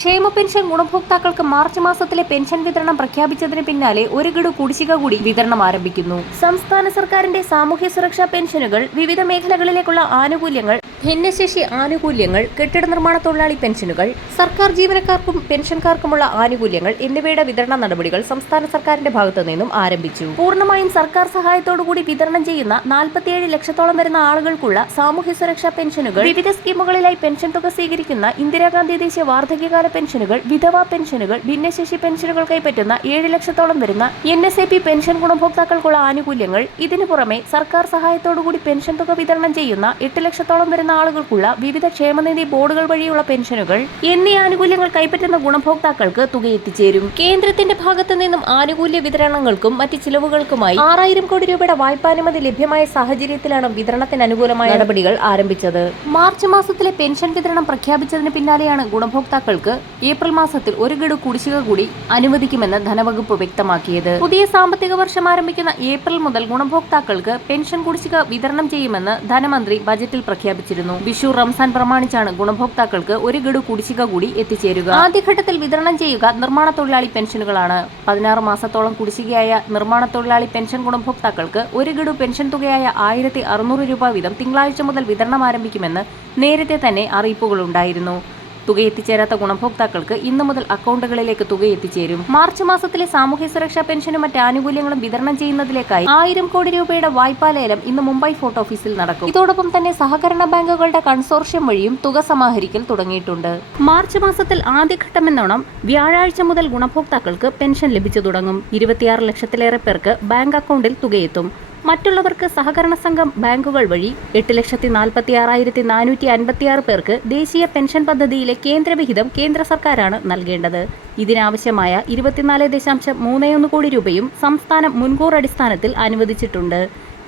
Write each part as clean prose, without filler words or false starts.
ക്ഷേമ പെൻഷൻ ഗുണഭോക്താക്കൾക്ക് മാർച്ച് മാസത്തിലെ പെൻഷൻ വിതരണം പ്രഖ്യാപിച്ചതിന് പിന്നാലെ ഒരു ഗഡു കുടിശ്ശിക കൂടി വിതരണം ആരംഭിക്കുന്നു. സംസ്ഥാന സർക്കാരിന്റെ സാമൂഹ്യ സുരക്ഷാ പെൻഷനുകൾ, വിവിധ മേഖലകളിലേക്കുള്ള ആനുകൂല്യങ്ങൾ, ഭിന്നശേഷി ആനുകൂല്യങ്ങൾ, കെട്ടിട നിർമ്മാണ തൊഴിലാളി പെൻഷനുകൾ, സർക്കാർ ജീവനക്കാർക്കും പെൻഷൻകാർക്കുമുള്ള ആനുകൂല്യങ്ങൾ എന്നിവയുടെ വിതരണ നടപടികൾ സംസ്ഥാന സർക്കാരിന്റെ ഭാഗത്തു നിന്നും ആരംഭിച്ചു. പൂർണ്ണമായും സർക്കാർ സഹായത്തോടുകൂടി വിതരണം ചെയ്യുന്ന 47 ലക്ഷത്തോളം വരുന്ന ആളുകൾക്കുള്ള സാമൂഹ്യ സുരക്ഷാ പെൻഷനുകൾ, വിവിധ സ്കീമുകളിലായി പെൻഷൻ തുക സ്വീകരിക്കുന്ന ഇന്ദിരാഗാന്ധി ദേശീയ വാർദ്ധക്യകാല പെൻഷനുകൾ, വിധവാ പെൻഷനുകൾ, ഭിന്നശേഷി പെൻഷനുകൾ കൈപ്പറ്റുന്ന 7 ലക്ഷത്തോളം വരുന്ന NSAP പെൻഷൻ ഗുണഭോക്താക്കൾക്കുള്ള ആനുകൂല്യങ്ങൾ, ഇതിനു പുറമെ സർക്കാർ സഹായത്തോടുകൂടി പെൻഷൻ തുക വിതരണം ചെയ്യുന്ന 8 ലക്ഷത്തോളം വരുന്ന ആളുകൾക്കുള്ള വിവിധ ക്ഷേമനിധി ബോർഡുകൾ വഴിയുള്ള പെൻഷനുകൾ എന്നീ ആനുകൂല്യങ്ങൾ കൈപ്പറ്റുന്ന ഗുണഭോക്താക്കൾക്ക് തുക എത്തിച്ചേരും. കേന്ദ്രത്തിന്റെ ഭാഗത്തു നിന്നും ആനുകൂല്യ വിതരണങ്ങൾക്കും മറ്റ് ചിലവുകൾക്കുമായി 6000 കോടി രൂപയുടെ വായ്പാനുമതി ലഭ്യമായ സാഹചര്യത്തിലാണ് വിതരണത്തിന് അനുകൂലമായ നടപടികൾ ആരംഭിച്ചത്. മാർച്ച് മാസത്തിലെ പെൻഷൻ വിതരണം പ്രഖ്യാപിച്ചതിന് പിന്നാലെയാണ് ഗുണഭോക്താക്കൾക്ക് ഏപ്രിൽ മാസത്തിൽ ഒരു ഗഡു കുടിശ്ശിക കൂടി അനുവദിക്കുമെന്ന് ധനവകുപ്പ് വ്യക്തമാക്കിയത്. പുതിയ സാമ്പത്തിക വർഷം ആരംഭിക്കുന്ന ഏപ്രിൽ മുതൽ ഗുണഭോക്താക്കൾക്ക് പെൻഷൻ കുടിശ്ശിക വിതരണം ചെയ്യുമെന്ന് ധനമന്ത്രി ബജറ്റിൽ പ്രഖ്യാപിച്ചിരുന്നു. വിഷു, റംസാൻ പ്രമാണിച്ചാണ് ഗുണഭോക്താക്കൾക്ക് ഒരു ഗഡു കുടിശ്ശിക കൂടി എത്തിച്ചേരുക. ആദ്യഘട്ടത്തിൽ വിതരണം ചെയ്യുക നിർമ്മാണ തൊഴിലാളി പെൻഷനുകളാണ്. 16 മാസത്തോളം കുടിശ്ശികയായ നിർമ്മാണ തൊഴിലാളി പെൻഷൻ ഗുണഭോക്താക്കൾക്ക് ഒരു ഗഡു പെൻഷൻ തുകയായ 1600 രൂപ വീതം തിങ്കളാഴ്ച മുതൽ വിതരണം ആരംഭിക്കുമെന്ന് നേരത്തെ തന്നെ അറിയിപ്പുകളുണ്ടായിരുന്നു. തുക എത്തിച്ചേരാത്ത ഗുണഭോക്താക്കൾക്ക് ഇന്നു മുതൽ അക്കൗണ്ടുകളിലേക്ക് തുക എത്തിച്ചേരും. മാർച്ച് മാസത്തിലെ സാമൂഹ്യ സുരക്ഷാ പെൻഷനും മറ്റ് ആനുകൂല്യങ്ങളും വിതരണം ചെയ്യുന്നതിലേക്കായി 1000 കോടി രൂപയുടെ വായ്പാ ലേലം ഇന്ന് മുംബൈ ഫോർട്ട് ഓഫീസിൽ നടക്കും. ഇതോടൊപ്പം തന്നെ സഹകരണ ബാങ്കുകളുടെ കൺസോർഷ്യം വഴിയും തുക സമാഹരിക്കൽ തുടങ്ങിയിട്ടുണ്ട്. മാർച്ച് മാസത്തിൽ ആദ്യഘട്ടമെന്നോണം വ്യാഴാഴ്ച മുതൽ ഗുണഭോക്താക്കൾക്ക് പെൻഷൻ ലഭിച്ചു തുടങ്ങും. 26 ലക്ഷത്തിലേറെ പേർക്ക് ബാങ്ക് അക്കൗണ്ടിൽ തുകയെത്തും. മറ്റുള്ളവർക്ക് സഹകരണ സംഘം ബാങ്കുകൾ വഴി 8,46,456 പേർക്ക് ദേശീയ പെൻഷൻ പദ്ധതിയിലെ കേന്ദ്രവിഹിതം കേന്ദ്ര സർക്കാരാണ് നൽകേണ്ടത്. ഇതിനാവശ്യമായ 24.31 കോടി രൂപയും സംസ്ഥാനം മുൻകൂർ അടിസ്ഥാനത്തിൽ അനുവദിച്ചിട്ടുണ്ട്.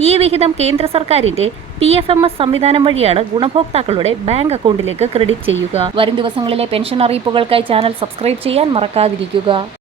ഈ വിഹിതം കേന്ദ്ര സർക്കാരിന്റെ PFMS സംവിധാനം വഴിയാണ് ഗുണഭോക്താക്കളുടെ ബാങ്ക് അക്കൗണ്ടിലേക്ക് ക്രെഡിറ്റ് ചെയ്യുക. വരും ദിവസങ്ങളിലെ പെൻഷൻ അറിയിപ്പുകൾക്കായി ചാനൽ സബ്സ്ക്രൈബ് ചെയ്യാൻ മറക്കാതിരിക്കുക.